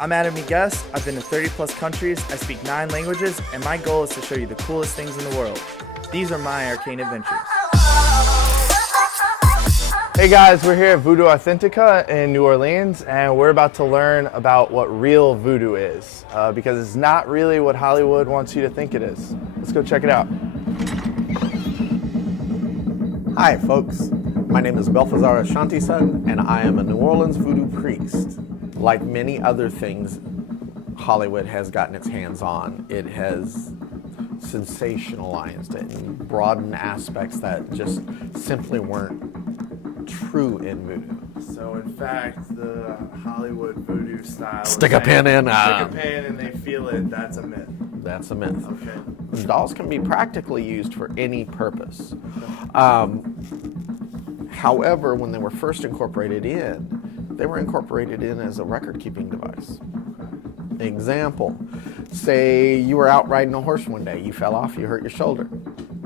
I'm Adam Guest. I've been to 30 plus countries, I speak 9 languages, and my goal is to show you the coolest things in the world. These are my Arcane Adventures. Hey guys, we're here at Voodoo Authentica in New Orleans, and we're about to learn about what real voodoo is, because it's not really what Hollywood wants you to think it is. Let's go check it out. Hi folks, my name is Belfazar Ashanti-son, and I am a New Orleans Voodoo priest. Like many other things Hollywood has gotten its hands on, it has sensationalized it and broadened aspects that just simply weren't true in voodoo. So in fact, the Hollywood voodoo style Stick a pin in. Stick a pin and they feel it, that's a myth. That's a myth. Okay. Dolls can be practically used for any purpose. However, when they were first incorporated in, they were incorporated in as a record-keeping device. Example, say you were out riding a horse one day, you fell off, you hurt your shoulder.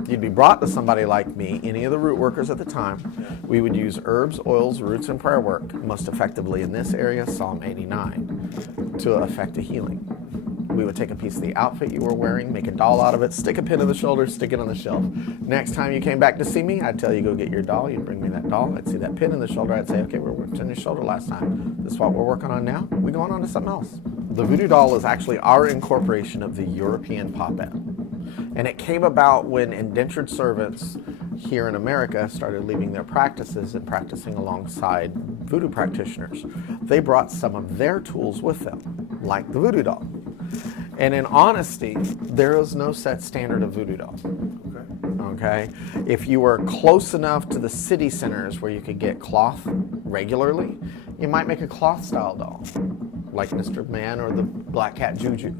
You'd be brought to somebody like me, any of the root workers at the time. We would use herbs, oils, roots, and prayer work, most effectively in this area, Psalm 89, to effect a healing. We would take a piece of the outfit you were wearing, make a doll out of it, stick a pin in the shoulder, stick it on the shelf. Next time you came back to see me, I'd tell you go get your doll, you'd bring me that doll, I'd see that pin in the shoulder, I'd say, okay, we worked on your shoulder last time. This is what we're working on now, we're going on to something else. The voodoo doll is actually our incorporation of the European puppet. And it came about when indentured servants here in America started leaving their practices and practicing alongside voodoo practitioners. They brought some of their tools with them, like the voodoo doll. And in honesty, there is no set standard of voodoo doll. Okay? If you were close enough to the city centers where you could get cloth regularly, you might make a cloth style doll, like Mr. Man or the Black Cat Juju.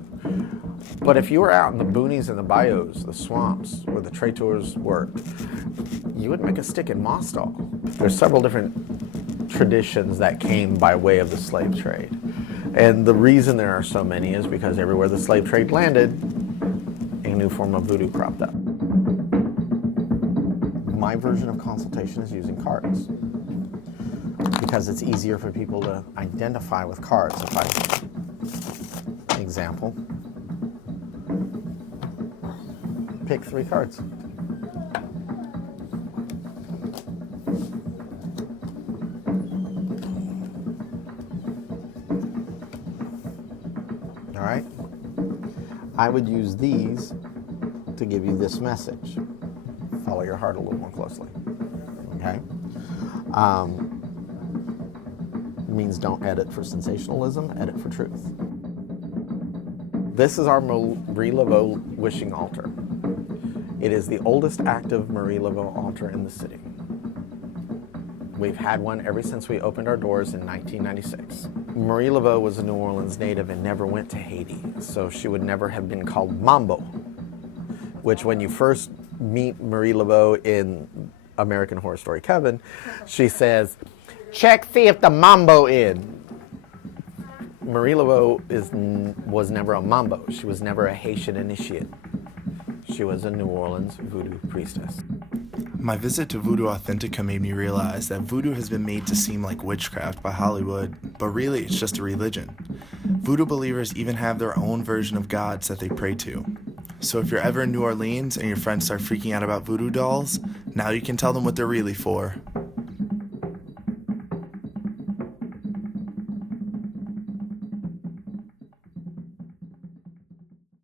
But if you were out in the boonies and the bayous, the swamps where the traitors worked, you would make a stick and moss doll. There's several different traditions that came by way of the slave trade. And the reason there are so many is because everywhere the slave trade landed, a new form of voodoo cropped up. My version of consultation is using cards, because it's easier for people to identify with cards. Example, pick 3 cards. All right, I would use these to give you this message. Follow your heart a little more closely, okay? Means don't edit for sensationalism, edit for truth. This is our Marie Laveau wishing altar. It is the oldest active Marie Laveau altar in the city. We've had one ever since we opened our doors in 1996. Marie Laveau was a New Orleans native and never went to Haiti, so she would never have been called Mambo, which when you first meet Marie Laveau in American Horror Story Coven, she says, check, see if the Mambo in. Marie Laveau was never a Mambo. She was never a Haitian initiate. She was a New Orleans voodoo priestess. My visit to Voodoo Authentica made me realize that voodoo has been made to seem like witchcraft by Hollywood, but really it's just a religion. Voodoo believers even have their own version of gods that they pray to. So if you're ever in New Orleans and your friends start freaking out about voodoo dolls, now you can tell them what they're really for.